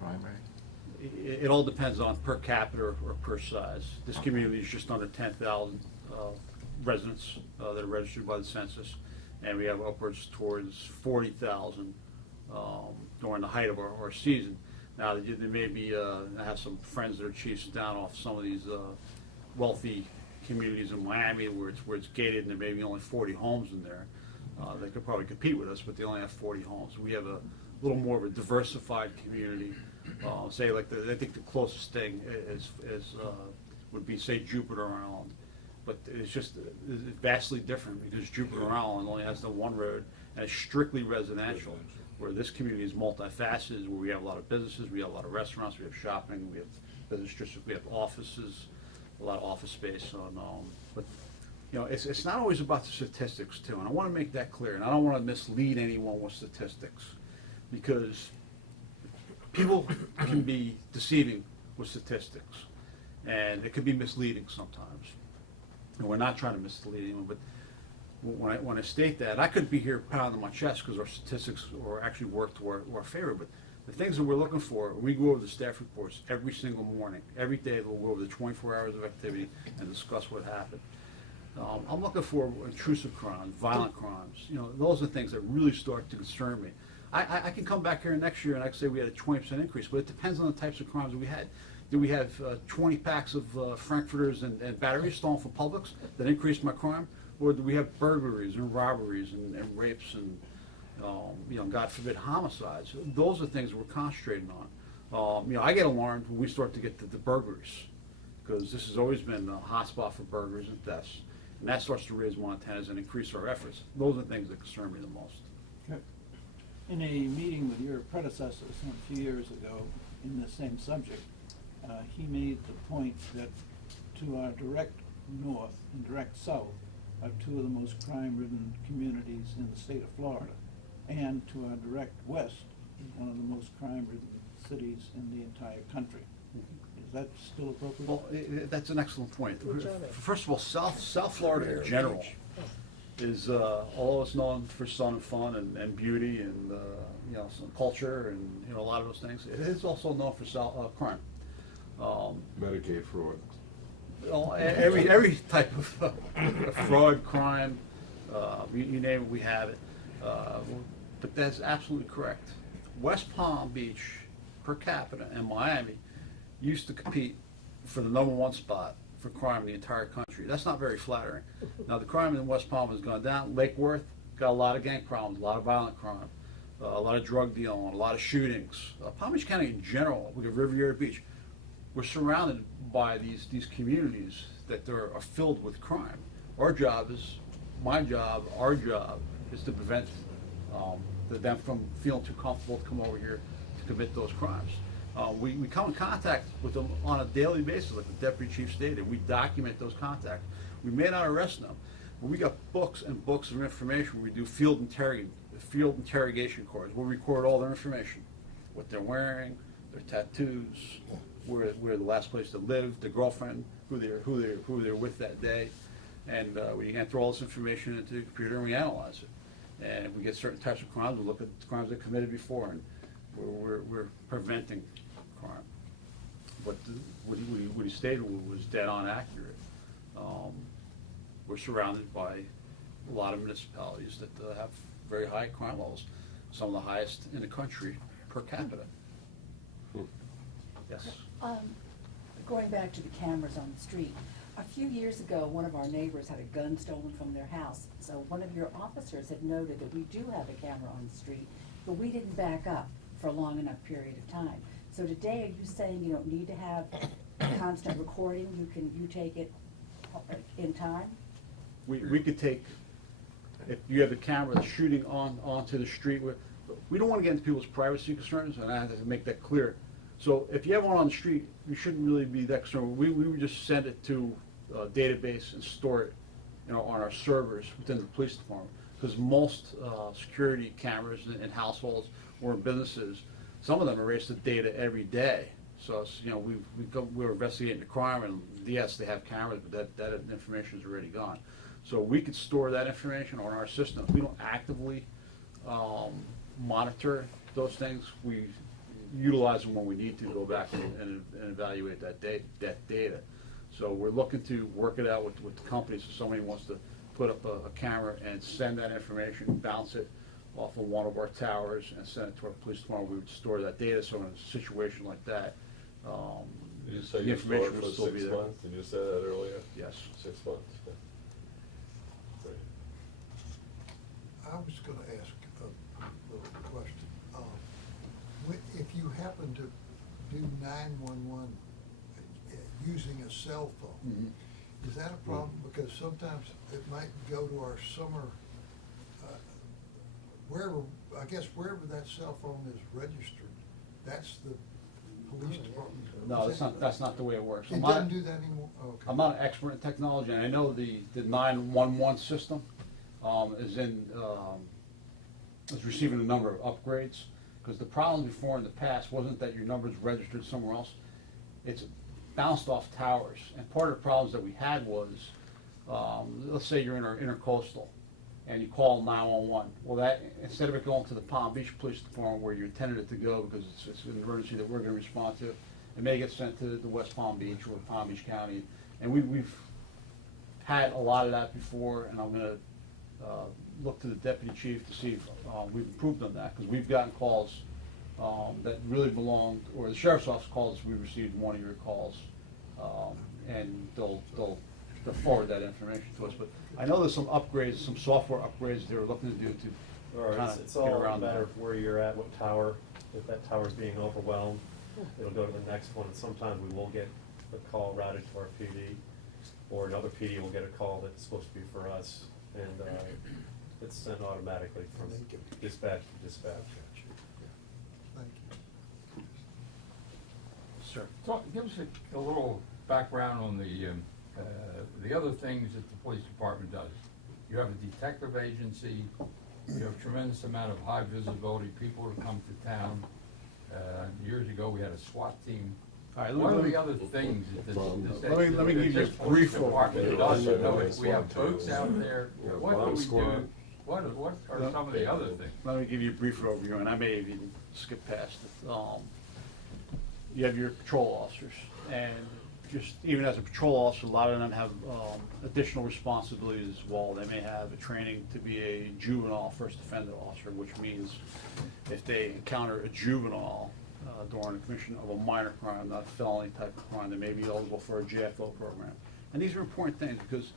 crime rate? It all depends on per capita or per size. This community is just under 10,000 residents that are registered by the census, and we have upwards towards 40,000 during the height of our season. Now, there may be, I have some friends that are chiefs down off some of these wealthy communities in Miami where it's gated and there may be only 40 homes in there. They could probably compete with us, but they only have 40 homes. We have a little more of a diversified community. Say like I think the closest thing would be, say, Jupiter Island, but it's just vastly different because Jupiter Island only has the one road and it's strictly residential, where this community is multifaceted, where we have a lot of businesses, we have a lot of restaurants, we have shopping, we have business districts, we have offices, a lot of office space. But you know, it's not always about the statistics too, and I want to make that clear, and I don't want to mislead anyone with statistics, because people can be deceiving with statistics, and it could be misleading sometimes. And we're not trying to mislead anyone, but when I state that, I could be here pounding my chest because our statistics actually work to our favor, but the things that we're looking for, we go over the staff reports every single morning. Every day we'll go over the 24 hours of activity and discuss what happened. I'm looking for intrusive crimes, violent crimes. You know, those are things that really start to concern me. I can come back here next year and I can say we had a 20% increase, but it depends on the types of crimes we had. Do we have 20 packs of frankfurters and batteries stolen from Publix that increased my crime? Or do we have burglaries and robberies and rapes and, you know, God forbid, homicides? Those are things we're concentrating on. You know, I get alarmed when we start to get to the burglaries, because this has always been a hotspot for burglaries and thefts. And that starts to raise more antennas and increase our efforts. Those are the things that concern me the most. In a meeting with your predecessor a few years ago in the same subject, he made the point that to our direct north and direct south are two of the most crime-ridden communities in the state of Florida, and to our direct west, one of the most crime-ridden cities in the entire country. Is that still appropriate? Well, that's an excellent point. First of all, South Florida in general is always known for sun and fun and beauty and you know, some culture and, you know, a lot of those things. It is also known for crime. Medicaid fraud. Well, every type of fraud, crime, you name it, we have it. But that's absolutely correct. West Palm Beach, per capita, and Miami used to compete for the #1 spot for crime in the entire country. That's not very flattering. Now, the crime in West Palm has gone down. Lake Worth got a lot of gang problems, a lot of violent crime, a lot of drug dealing, a lot of shootings. Palm Beach County in general, we have Riviera Beach. We're surrounded by these communities that are filled with crime. Our job is, my job, our job, is to prevent them from feeling too comfortable to come over here to commit those crimes. We come in contact with them on a daily basis, like the Deputy Chief stated. We document those contacts. We may not arrest them, but we got books and books of information. We do field interrogation cards. We'll record all their information, what they're wearing, their tattoos, where the last place they lived, their girlfriend, who they're with that day, and we enter all this information into the computer and we analyze it. And if we get certain types of crimes, we look at the crimes they committed before, and we're preventing crime. But what he stated was dead on accurate. We're surrounded by a lot of municipalities that have very high crime levels, some of the highest in the country per capita. Yes. Going back to the cameras on the street, a few years ago, one of our neighbors had a gun stolen from their house. So one of your officers had noted that we do have a camera on the street, but we didn't back up for a long enough period of time. So today, are you saying you don't need to have constant recording? You take it in time? We could take, if you have a camera that's shooting onto the street, we don't want to get into people's privacy concerns, and I have to make that clear. So if you have one on the street, you shouldn't really be that concerned. We would just send it to a database and store it, on our servers within the police department. Because most security cameras in households or in businesses, some of them erase the data every day. So it's, we're investigating the crime, and yes, they have cameras, but that information is already gone. So we could store that information on our system. If we don't actively monitor those things, we utilize them when we need to go back and evaluate that data. So we're looking to work it out with the companies. If somebody wants to put up a camera and send that information, bounce it off of one of our towers and send it to our police department, we would store that data. So in a situation like that, Did you say the you store information it will for still be 6 there. months? Did you say that earlier? Yes. 6 months. Yeah. Great. I was gonna ask a little question. If you happen to do 911 using a cell phone, is that a problem? Because sometimes it might go to our summer, wherever that cell phone is registered, that's the police department. No, that's not the way it works. It doesn't do that anymore? Okay. I'm not an expert in technology, and I know the 911 system is receiving a number of upgrades, because the problem before in the past wasn't that your number's registered somewhere else. It's bounced off towers, and part of the problems that we had was, let's say you're in our intercoastal, and you call 911. Well, that, instead of it going to the Palm Beach Police Department where you intended it to go because it's an emergency that we're going to respond to, it may get sent to the West Palm Beach or Palm Beach County. And we've had a lot of that before, and I'm going to look to the deputy chief to see if we've improved on that, because we've gotten calls that really belonged, or the sheriff's office calls, we received one of your calls, and they'll forward that information to us. But I know there's some upgrades, some software upgrades they were looking to do to Or kind it's of get all a around matter that. of where you're at, what tower. If that tower's being overwhelmed, it'll go to the next one. And sometimes we will get a call routed to our PD, or another PD will get a call that's supposed to be for us, and it's sent automatically from dispatch to dispatch. Thank you. Sir. Give us a little background on the other things that the police department does. You have a detective agency, you have a tremendous amount of high visibility people who come to town. Years ago, we had a SWAT team. All right, What are the other things that let me give you a this police brief department overview. does? We have boats out there. What do we do? What are some of the other things? Let me give you a brief overview, and I may have even skip past it. You have your patrol officers, and just even as a patrol officer, a lot of them have additional responsibilities as well. They may have a training to be a juvenile first offender officer, which means if they encounter a juvenile during the commission of a minor crime, not a felony type of crime, they may be eligible for a JFO program. And these are important things, because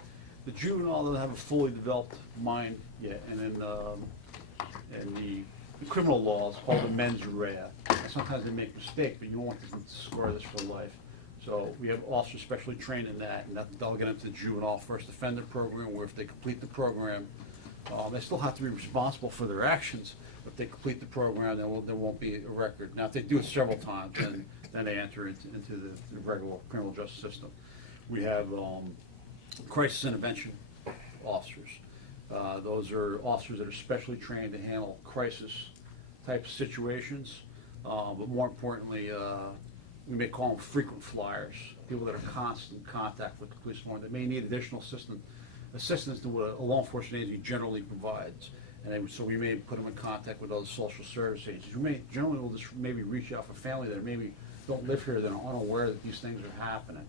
the juvenile doesn't have a fully developed mind yet, and in the criminal law, it's called the mens rea. And sometimes they make mistakes, but you don't want them to score this for life. So we have officers specially trained in that, and they'll get into the juvenile first offender program, where if they complete the program, they still have to be responsible for their actions. If they complete the program, there won't be a record. Now, if they do it several times, then they enter into the regular criminal justice system. We have crisis intervention officers. Those are officers that are specially trained to handle crisis type situations, but more importantly, we may call them frequent flyers, people that are constant in contact with the police department that may need additional assistance to what a law enforcement agency generally provides. And so we may put them in contact with other social service agencies. We may generally will just maybe reach out for family that maybe don't live here, that are unaware that these things are happening.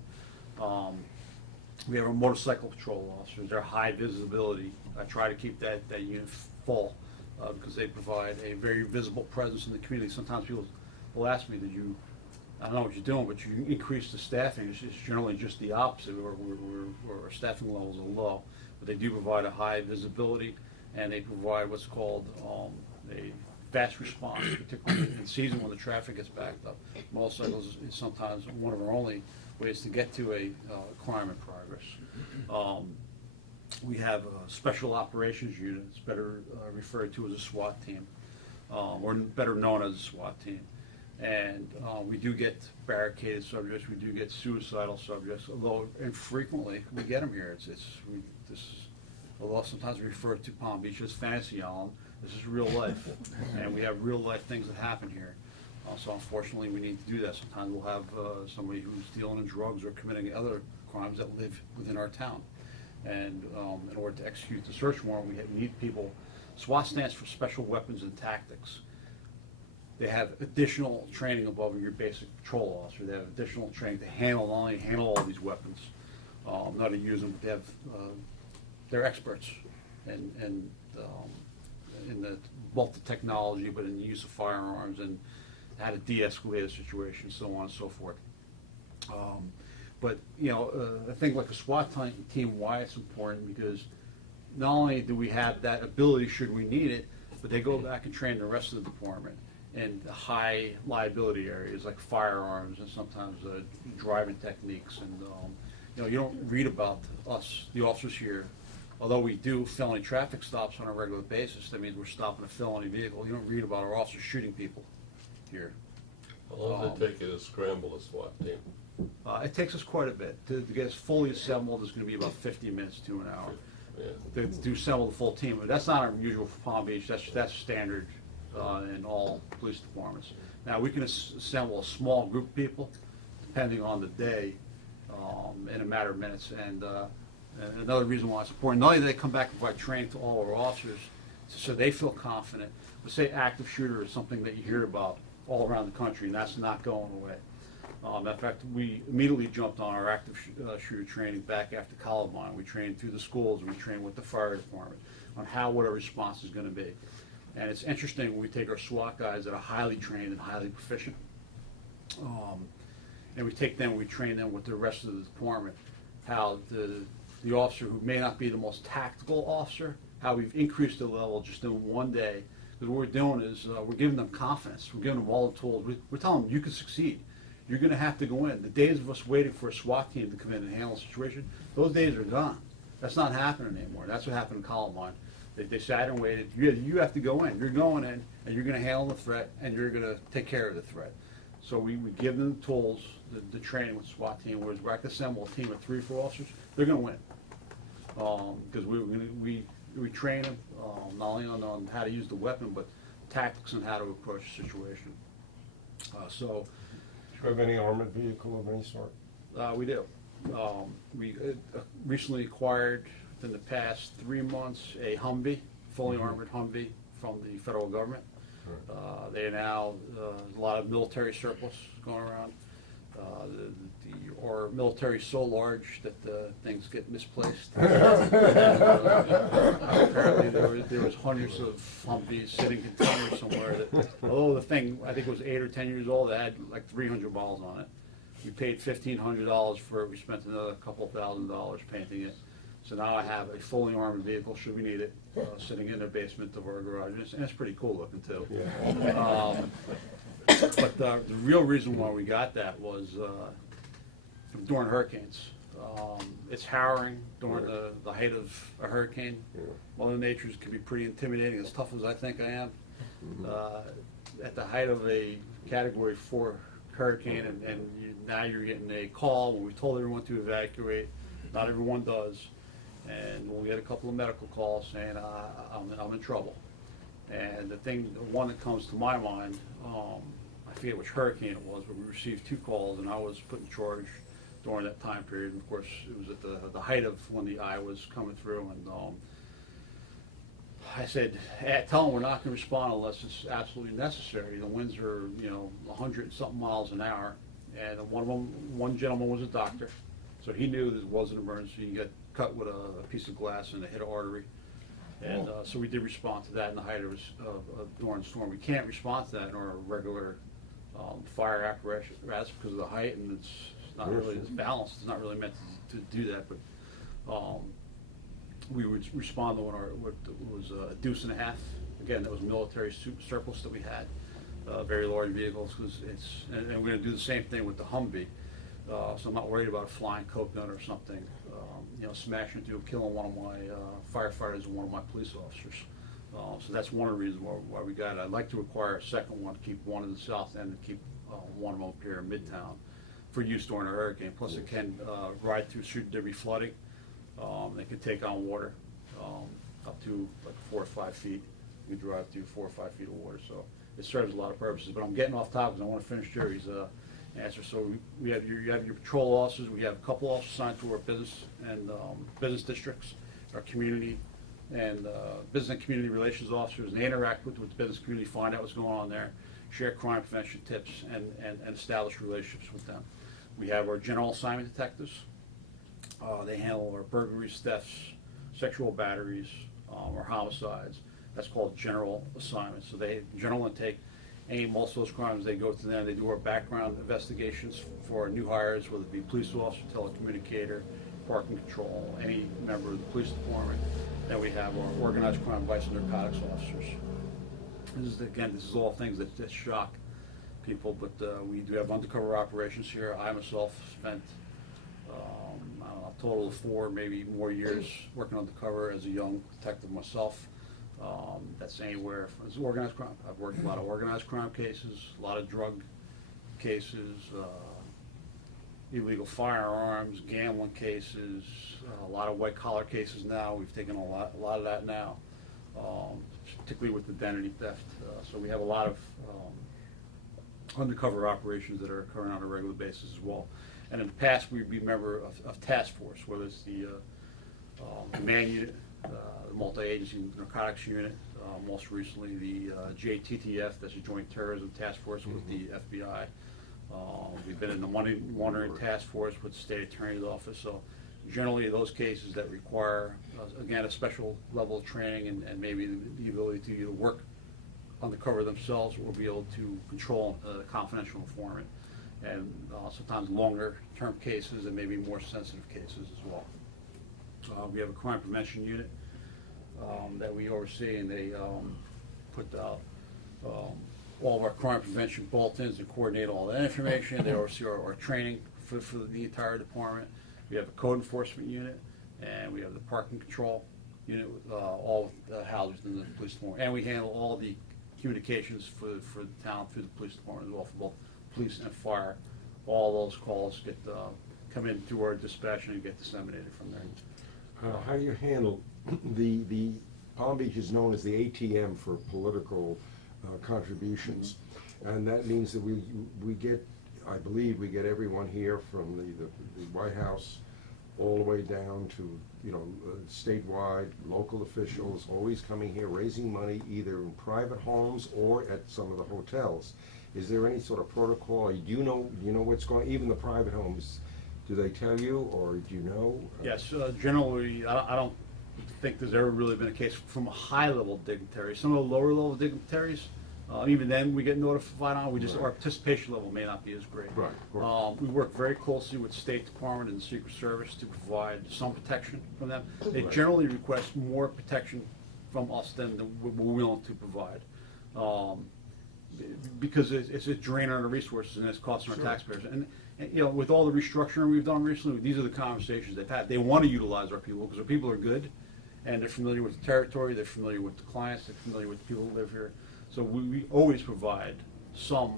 We have our motorcycle patrol officers. They're high visibility. I try to keep that unit full because they provide a very visible presence in the community. Sometimes people will ask me, I don't know what you're doing, but you increase the staffing. It's generally just the opposite, or our staffing levels are low. But they do provide a high visibility, and they provide what's called a fast response, particularly in season when the traffic gets backed up. Motorcycles is sometimes one of our only ways to get to a crime in progress. We have a special operations unit. It's better referred to as a SWAT team, or better known as a SWAT team. And we do get barricaded subjects, we do get suicidal subjects, although infrequently we get them here. Although sometimes we refer to Palm Beach as Fantasy Island, this is real life, and we have real life things that happen here. So unfortunately, we need to do that. Sometimes we'll have somebody who's dealing in drugs or committing other crimes that live within our town. And in order to execute the search warrant, we need people. SWAT stands for Special Weapons and Tactics. They have additional training above your basic patrol officer. They have additional training to not only handle all these weapons, not to use them, but they have, they're experts in both the technology, but in the use of firearms and how to de-escalate a situation, so on and so forth. But I think like a SWAT team, why it's important, because not only do we have that ability should we need it, but they go back and train the rest of the department in high liability areas like firearms and sometimes driving techniques. And you don't read about us, the officers here, although we do felony traffic stops on a regular basis. That means we're stopping a felony vehicle. You don't read about our officers shooting people here. How long does it take you to scramble a SWAT team? It takes us quite a bit. To get us fully assembled is going to be about 50 minutes to an hour. Yeah. To assemble the full team, but that's not unusual for Palm Beach. That's standard in all police departments. Now, we can assemble a small group of people, depending on the day, in a matter of minutes. And another reason why it's important, not only do they come back and provide training to all our officers, so they feel confident. But say active shooter is something that you hear about all around the country, and that's not going away. In fact, we immediately jumped on our active shooter training back after Columbine. We trained through the schools, and we trained with the fire department on what our response is going to be. And it's interesting when we take our SWAT guys that are highly trained and highly proficient, and we take them, we train them with the rest of the department, how the officer who may not be the most tactical officer, how we've increased the level just in one day. Because what we're doing is we're giving them confidence. We're giving them all the tools. We're telling them you can succeed. You're going to have to go in. The days of us waiting for a SWAT team to come in and handle a situation, those days are gone. That's not happening anymore. That's what happened in Columbine. They sat and waited. You have to go in. You're going in, and you're going to handle the threat, and you're going to take care of the threat. So we give them the tools, the training with the SWAT team, whereas we're to assemble a team of 3 or 4 officers, they're going to win. Because we train them not only on how to use the weapon, but tactics and how to approach a situation. Do you have any armored vehicle of any sort? We do. We recently acquired, within the past 3 months, a Humvee, fully armored Humvee from the federal government. They are now a lot of military surplus going around. Our military is so large that things get misplaced. Apparently there was hundreds of Humvees sitting in containers somewhere that, although the thing, I think it was 8 or 10 years old, it had like 300 miles on it. We paid $1,500 for it. We spent another couple $1,000 painting it. So now I have a fully armored vehicle, should we need it, sitting in the basement of our garage. And it's pretty cool looking too. Yeah. But the real reason why we got that was during hurricanes. It's harrowing during the height of a hurricane. Mother Nature can be pretty intimidating, as tough as I think I am. At the height of a Category 4 hurricane, and now you're getting a call when we told everyone to evacuate. Not everyone does. And we'll get a couple of medical calls saying I'm in trouble. And the one that comes to my mind, I I forget which hurricane it was, but we received 2 calls, and I was put in charge during that time period. And of course, it was at the height of when the eye was coming through, and I said, tell them we're not going to respond unless it's absolutely necessary. The winds are, 100 and something miles an hour, and one gentleman was a doctor, so he knew this was an emergency. You get cut with a piece of glass and it hit an artery, and so we did respond to that in the height of during the storm. We can't respond to that in our regular fire apparatus because of the height, and it's not really, it's balanced. It's not really meant to do that, but we would respond to what was a deuce and a half. Again, that was military surplus that we had, very large vehicles, because and we're going to do the same thing with the Humvee. So I'm not worried about a flying coconut or something, smashing into, killing one of my firefighters and one of my police officers. So that's one of the reasons why we got it. I'd like to acquire a second one, to keep one in the south end and keep one of them up here in Midtown for use during a hurricane. Plus it can ride through street debris flooding. They can take on water up to like 4 or 5 feet. We drive through 4 or 5 feet of water, so it serves a lot of purposes. But I'm getting off topic because I want to finish Jerry's answer. So you have your patrol officers. We have a couple officers assigned to our business and business districts, our community and business and community relations officers, and they interact with the business community, find out what's going on there, share crime prevention tips, and establish relationships with them. We have our general assignment detectives. They handle our burglaries, thefts, sexual batteries, or homicides. That's called general assignments. So they general intake. Most of those crimes, they go to them. They do our background investigations for our new hires, whether it be police officer, telecommunicator, parking control, any member of the police department. Then we have our organized crime, vice and narcotics officers. This is all things that shock people, but we do have undercover operations here. I myself spent a total of 4, maybe more years working undercover as a young detective myself. That's anywhere from organized crime. I've worked a lot of organized crime cases, a lot of drug cases, illegal firearms, gambling cases, a lot of white collar cases now. We've taken a lot of that now, particularly with identity theft. So we have a lot of undercover operations that are occurring on a regular basis as well. And in the past, we'd be a member of task force, whether it's the MAN unit, the multi-agency narcotics unit, most recently the JTTF, that's a joint terrorism task force with the FBI. We've been in the money laundering task force with the state attorney's office. So generally those cases that require, again, a special level of training and maybe the ability to either work undercover themselves or be able to control a confidential informant, and sometimes longer term cases and maybe more sensitive cases as well. We have a crime prevention unit that we oversee, and they put out all of our crime prevention bulletins and coordinate all that information. They oversee our training for the entire department. We have a code enforcement unit, and we have the parking control unit, all housed in the police department. And we handle all the communications for the town through the police department as well, for both police and fire. All those calls get come in through our dispatch and get disseminated from there. How do you handle the Palm Beach is known as the ATM for political contributions, and that means that we get, I believe we get everyone here from the White House all the way down to statewide, local officials always coming here raising money either in private homes or at some of the hotels. Is there any sort of protocol? Do you know what's going? Even the private homes, do they tell you, or do you know? Yes, generally, I don't think there's ever really been a case from a high-level dignitary. Some of the lower-level dignitaries, even then we get notified on. Our participation level may not be as great. Right. We work very closely with the State Department and the Secret Service to provide some protection from them. They generally request more protection from us than we're willing to provide. Because it's a drain on the resources and it's costing our taxpayers. And with all the restructuring we've done recently, these are the conversations they've had. They want to utilize our people because our people are good and they're familiar with the territory, they're familiar with the clients, they're familiar with the people who live here. So we always provide some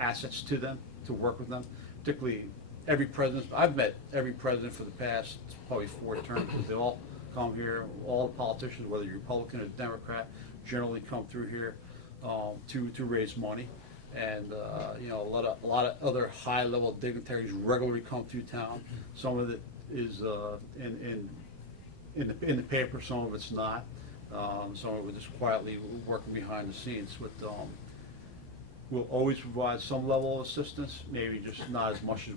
assets to them to work with them, particularly every president. I've met every president for the past probably 4 terms because they all come here. All the politicians, whether you're Republican or Democrat, generally come through here to raise money. And, you know, a lot of other high-level dignitaries regularly come through town. Some of it is in the paper, some of it's not. Some of it just quietly working behind the scenes. But we'll always provide some level of assistance, maybe just not as much as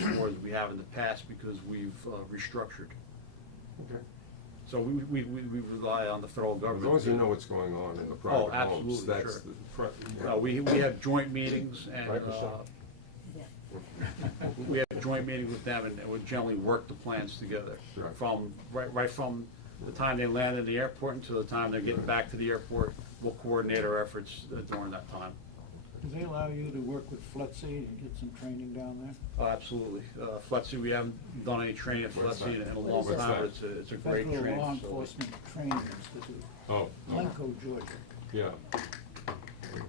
as we have in the past, because we've restructured. Okay. So we rely on the federal As government. long as you know what's going on in the private homes, absolutely, that's sure. the. We have joint meetings, and Right, Michelle? we have joint meetings with them, and we generally work the plans together. Right. From, right from the time they land in the airport until the time they're getting back to the airport, we'll coordinate our efforts during that time. Do they allow you to work with FLETC and get some training down there? Absolutely. FLETC, we haven't done any training at What's FLETC that? in a long What's time, that? but it's a great Federal training Law facility. Enforcement Training Institute, Oh, Glencoe, Georgia. yeah.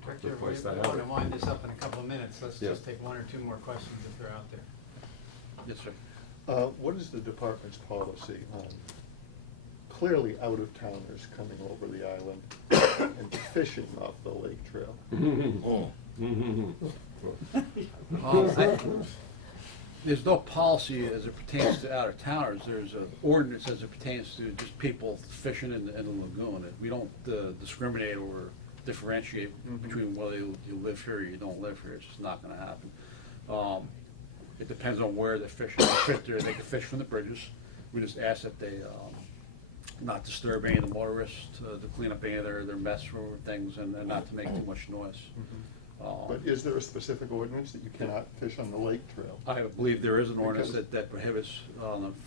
Director, Good place to we have want it. to wind this up in a couple of minutes. Let's Yeah. just take one or two more questions if they're out there. Yes, sir. What is the department's policy on clearly out-of-towners coming over the island and fishing off the lake trail? There's no policy as it pertains to out-of-towners. There's an ordinance as it pertains to just people fishing in the lagoon. We don't discriminate or differentiate between whether you live here or you don't live here. It's just not gonna happen. It depends on where they're fishing. They can fish from the bridges. We just ask that they not disturb any of the motorists, to clean up any of their mess or things, and not to make too much noise. But is there a specific ordinance that you cannot fish on the lake trail? I believe there is an ordinance Because that prohibits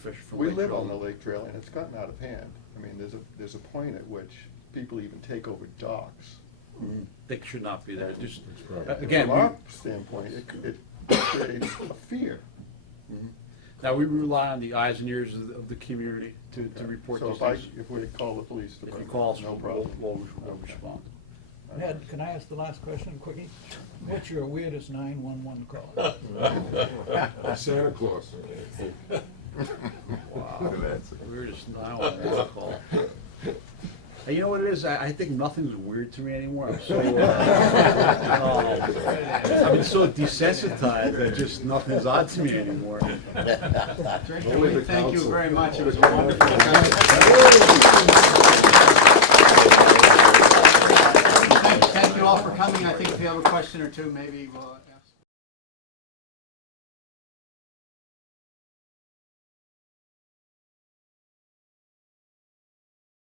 fish from We Lake live Trail. on the lake trail and it's gotten out of hand. I mean, there's a point at which people even take over docks. They should not be there. Just right. again, From our standpoint, it creates a fear. now we rely on the eyes and ears of the community to report So these if things. if we call the police If you department, call us, no we'll problem. respond. Ned, can I ask the last question, quickie? What's your weirdest 911 call? Santa Claus. Wow, That's it. we're just now on that call. And you know what it is? I think nothing's weird to me anymore. I'm so I've been so desensitized that just nothing's odd to me anymore. Director, Only the thank you council. very much. It was a wonderful discussion. Thank you all for coming. I think if you have a question or two, maybe we'll.